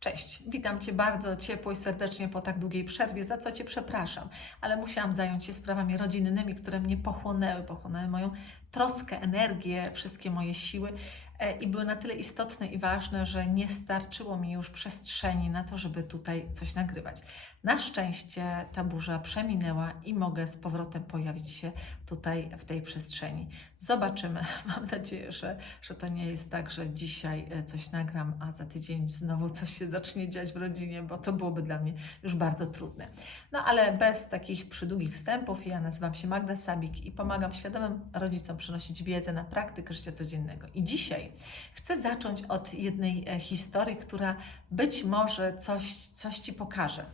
Cześć, witam Cię bardzo ciepło i serdecznie po tak długiej przerwie, za co Cię przepraszam, ale musiałam zająć się sprawami rodzinnymi, które mnie pochłonęły, pochłonęły moją troskę, energię, wszystkie moje siły e, i były na tyle istotne i ważne, że nie starczyło mi już przestrzeni na to, żeby tutaj coś nagrywać. Na szczęście ta burza przeminęła i mogę z powrotem pojawić się tutaj w tej przestrzeni. Zobaczymy. Mam nadzieję, że, że to nie jest tak, że dzisiaj e, coś nagram, a za tydzień znowu coś się zacznie dziać w rodzinie, bo to byłoby dla mnie już bardzo trudne. No ale bez takich przydługich wstępów, ja nazywam się Magda Sabik i pomagam świadomym rodzicom przynosić wiedzę na praktykę życia codziennego. I dzisiaj chcę zacząć od jednej e, historii, która być może coś, coś Ci pokaże.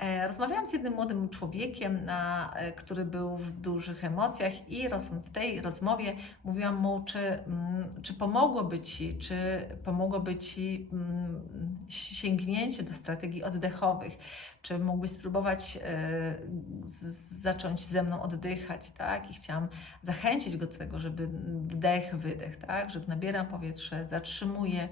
E, Rozmawiałam z jednym młodym człowiekiem, e, który był w dużych emocjach, i w tej rozmowie mówiłam mu, czy, mm, czy pomogłoby ci, czy pomogłoby ci mm, sięgnięcie do strategii oddechowych, czy mógłbyś spróbować e, zacząć ze mną oddychać, tak? I chciałam zachęcić go do tego, żeby wdech, wydech, tak? Żeby nabieram powietrze, zatrzymuję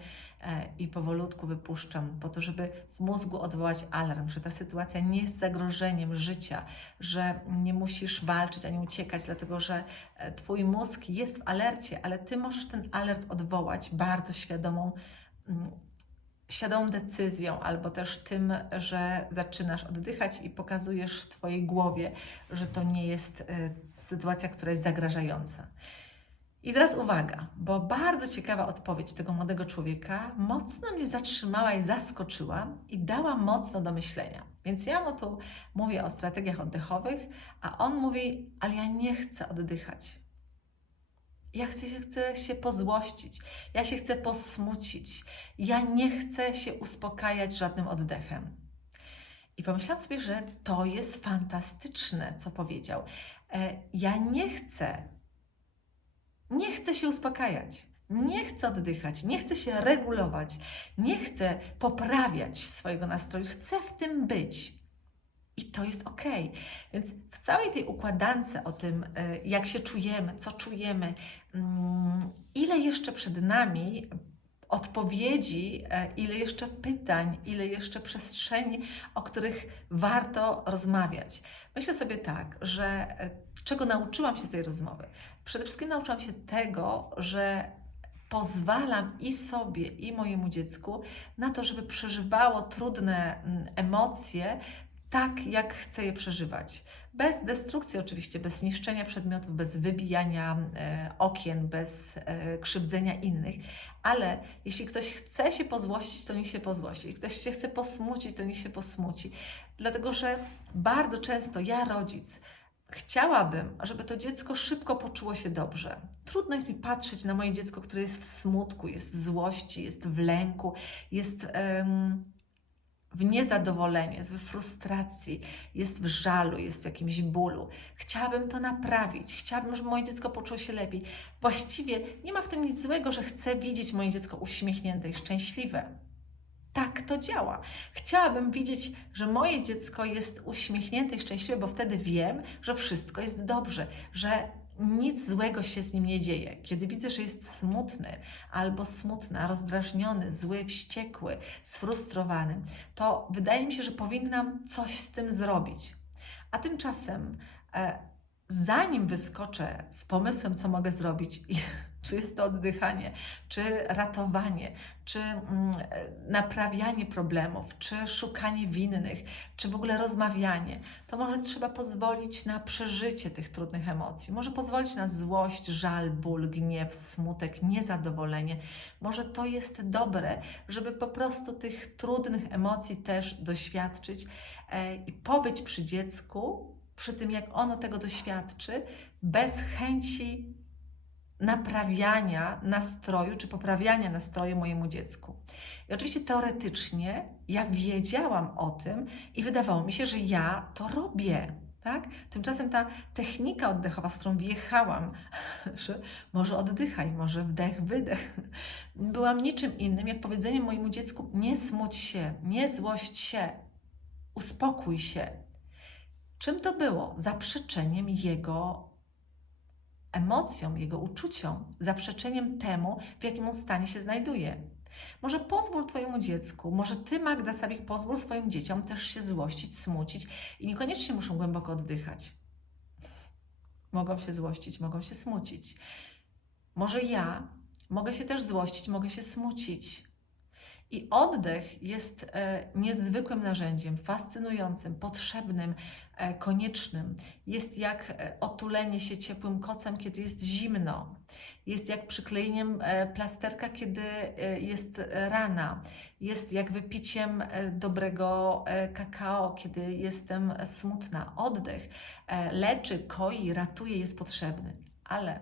i powolutku wypuszczam, po to, żeby w mózgu odwołać alarm, że ta sytuacja nie jest zagrożeniem życia, że nie musisz walczyć ani uciekać, dlatego że e, Twój mózg jest w alercie, ale Ty możesz ten alert odwołać bardzo świadomą, mm, świadomą decyzją, albo też tym, że zaczynasz oddychać i pokazujesz w Twojej głowie, że to nie jest e, sytuacja, która jest zagrażająca. I teraz uwaga, bo bardzo ciekawa odpowiedź tego młodego człowieka mocno mnie zatrzymała i zaskoczyła i dała mocno do myślenia. Więc ja mu tu mówię o strategiach oddechowych, a on mówi, ale ja nie chcę oddychać. Ja chcę, się- chcę się pozłościć, ja się chcę posmucić, ja nie chcę się uspokajać żadnym oddechem. I pomyślałam sobie, że to jest fantastyczne, co powiedział. E, Ja nie chcę nie chcę się uspokajać, nie chcę oddychać, nie chcę się regulować, nie chcę poprawiać swojego nastroju, chcę w tym być. I to jest ok. Więc w całej tej układance o tym, e, jak się czujemy, co czujemy, mm, ile jeszcze przed nami odpowiedzi, e, ile jeszcze pytań, ile jeszcze przestrzeni, o których warto rozmawiać. Myślę sobie tak, że e, czego nauczyłam się z tej rozmowy? Przede wszystkim nauczyłam się tego, że pozwalam i sobie, i mojemu dziecku na to, żeby przeżywało trudne mm, emocje tak, jak chce je przeżywać. Bez destrukcji, oczywiście, bez niszczenia przedmiotów, bez wybijania e, okien, bez e, krzywdzenia innych, ale jeśli ktoś chce się pozłościć, to niech się pozłości. Jeśli ktoś się chce posmucić, to niech się posmuci. Dlatego, że bardzo często ja, rodzic, Chciałabym, żeby to dziecko szybko poczuło się dobrze. Trudno jest mi patrzeć na moje dziecko, które jest w smutku, jest w złości, jest w lęku, jest w niezadowoleniu, jest w frustracji, jest w żalu, jest w jakimś bólu. Chciałabym to naprawić. Chciałabym, żeby moje dziecko poczuło się lepiej. Właściwie nie ma w tym nic złego, że chcę widzieć moje dziecko uśmiechnięte i szczęśliwe. Tak to działa. Chciałabym widzieć, że moje dziecko jest uśmiechnięte i szczęśliwe, bo wtedy wiem, że wszystko jest dobrze, że nic złego się z nim nie dzieje. Kiedy widzę, że jest smutny albo smutna, rozdrażniony, zły, wściekły, sfrustrowany, to wydaje mi się, że powinnam coś z tym zrobić. A tymczasem, e, zanim wyskoczę z pomysłem, co mogę zrobić, czy jest to oddychanie, czy ratowanie, czy mm, naprawianie problemów, czy szukanie winnych, czy w ogóle rozmawianie, to może trzeba pozwolić na przeżycie tych trudnych emocji. Może pozwolić na złość, żal, ból, gniew, smutek, niezadowolenie. Może to jest dobre, żeby po prostu tych trudnych emocji też doświadczyć e, i pobyć przy dziecku, przy tym jak ono tego doświadczy, bez chęci naprawiania nastroju czy poprawiania nastroju mojemu dziecku. I oczywiście teoretycznie ja wiedziałam o tym i wydawało mi się, że ja to robię. Tak? Tymczasem ta technika oddechowa, z którą wjechałam, że może oddychaj, może wdech, wydech, byłam niczym innym, jak powiedzenie mojemu dziecku: nie smuć się, nie złość się, uspokój się. Czym to było? Zaprzeczeniem jego emocjom, jego uczuciom, zaprzeczeniem temu, w jakim on stanie się znajduje. Może pozwól Twojemu dziecku, może Ty, Magda Sabik, pozwól swoim dzieciom też się złościć, smucić i niekoniecznie muszą głęboko oddychać. Mogą się złościć, mogą się smucić. Może ja mogę się też złościć, mogę się smucić. I oddech jest e, niezwykłym narzędziem, fascynującym, potrzebnym, e, koniecznym. Jest jak e, otulenie się ciepłym kocem, kiedy jest zimno. Jest jak przyklejeniem plasterka, kiedy jest rana. Jest jak wypiciem dobrego kakao, kiedy jestem smutna. Oddech leczy, koi, ratuje, jest potrzebny. Ale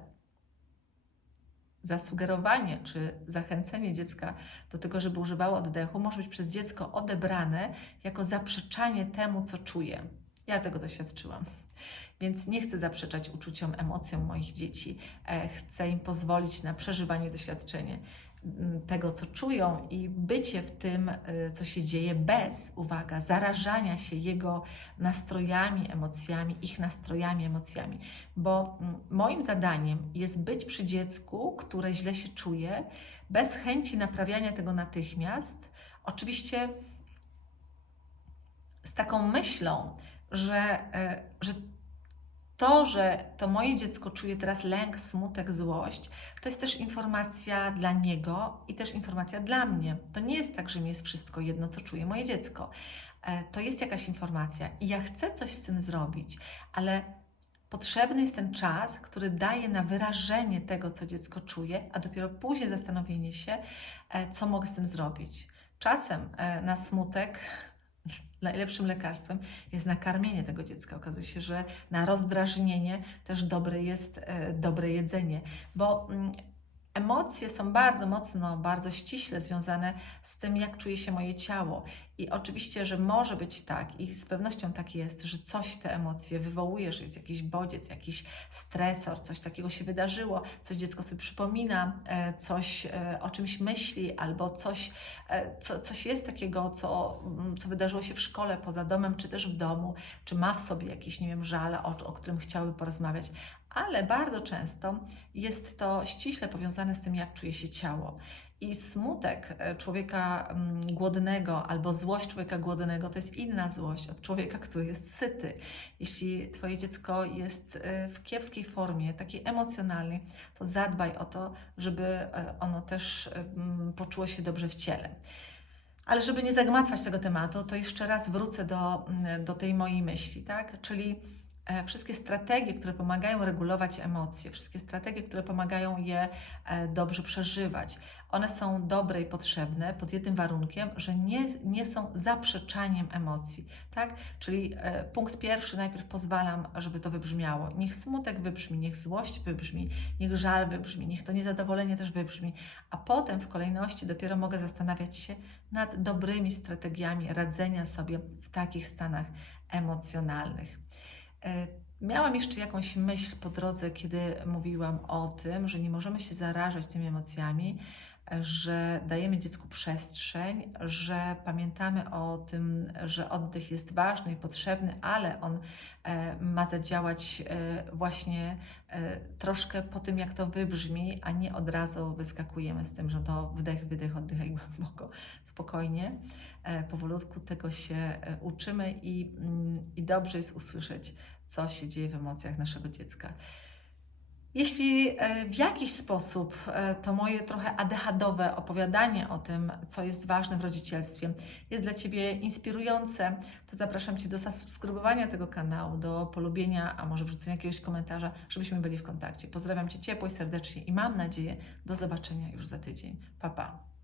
zasugerowanie czy zachęcenie dziecka do tego, żeby używało oddechu, może być przez dziecko odebrane jako zaprzeczanie temu, co czuje. Ja tego doświadczyłam. Więc nie chcę zaprzeczać uczuciom, emocjom moich dzieci. E, Chcę im pozwolić na przeżywanie, doświadczenie tego, co czują i bycie w tym, y, co się dzieje, bez, uwaga, zarażania się jego nastrojami, emocjami, ich nastrojami, emocjami. Bo mm, moim zadaniem jest być przy dziecku, które źle się czuje, bez chęci naprawiania tego natychmiast. Oczywiście z taką myślą, że, e, że to, że to moje dziecko czuje teraz lęk, smutek, złość, to jest też informacja dla niego i też informacja dla mnie. To nie jest tak, że mi jest wszystko jedno, co czuje moje dziecko. E, To jest jakaś informacja i ja chcę coś z tym zrobić, ale potrzebny jest ten czas, który daje na wyrażenie tego, co dziecko czuje, a dopiero później zastanowienie się, e, co mogę z tym zrobić. Czasem e, na smutek najlepszym lekarstwem jest nakarmienie tego dziecka. Okazuje się, że na rozdrażnienie też dobre jest e, dobre jedzenie, bo mm, emocje są bardzo mocno, bardzo ściśle związane z tym, jak czuje się moje ciało. I oczywiście, że może być tak, i z pewnością tak jest, że coś te emocje wywołuje, że jest jakiś bodziec, jakiś stresor, coś takiego się wydarzyło, coś dziecko sobie przypomina, e, coś e, o czymś myśli, albo coś, e, co, coś jest takiego, co, mm, co wydarzyło się w szkole, poza domem, czy też w domu, czy ma w sobie jakiś, nie wiem, żal, o, o którym chciałyby porozmawiać. Ale bardzo często jest to ściśle powiązane z tym, jak czuje się ciało. I smutek e, człowieka mm, głodnego albo złość człowieka głodnego to jest inna złość od człowieka, który jest syty. Jeśli Twoje dziecko jest e, w kiepskiej formie, takiej emocjonalnej, to zadbaj o to, żeby e, ono też mm, poczuło się dobrze w ciele. Ale żeby nie zagmatwać tego tematu, to jeszcze raz wrócę do, mm, do tej mojej myśli, tak? Czyli wszystkie strategie, które pomagają regulować emocje, wszystkie strategie, które pomagają je e, dobrze przeżywać, one są dobre i potrzebne pod jednym warunkiem, że nie, nie są zaprzeczaniem emocji, tak? Czyli e, punkt pierwszy, najpierw pozwalam, żeby to wybrzmiało. Niech smutek wybrzmi, niech złość wybrzmi, niech żal wybrzmi, niech to niezadowolenie też wybrzmi, a potem w kolejności dopiero mogę zastanawiać się nad dobrymi strategiami radzenia sobie w takich stanach emocjonalnych. E, Miałam jeszcze jakąś myśl po drodze, kiedy mówiłam o tym, że nie możemy się zarażać tymi emocjami, że dajemy dziecku przestrzeń, że pamiętamy o tym, że oddech jest ważny i potrzebny, ale on e, ma zadziałać e, właśnie troszkę po tym, jak to wybrzmi, a nie od razu wyskakujemy z tym, że to wdech, wydech, oddychaj głęboko, spokojnie. Powolutku tego się uczymy i, mm, i dobrze jest usłyszeć, co się dzieje w emocjach naszego dziecka. Jeśli e, w jakiś sposób e, to moje trochę adechadowe opowiadanie o tym, co jest ważne w rodzicielstwie, jest dla Ciebie inspirujące, to zapraszam Cię do zasubskrybowania tego kanału, do polubienia, a może wrzucenia jakiegoś komentarza, żebyśmy byli w kontakcie. Pozdrawiam Cię ciepło i serdecznie i mam nadzieję do zobaczenia już za tydzień. Pa, pa.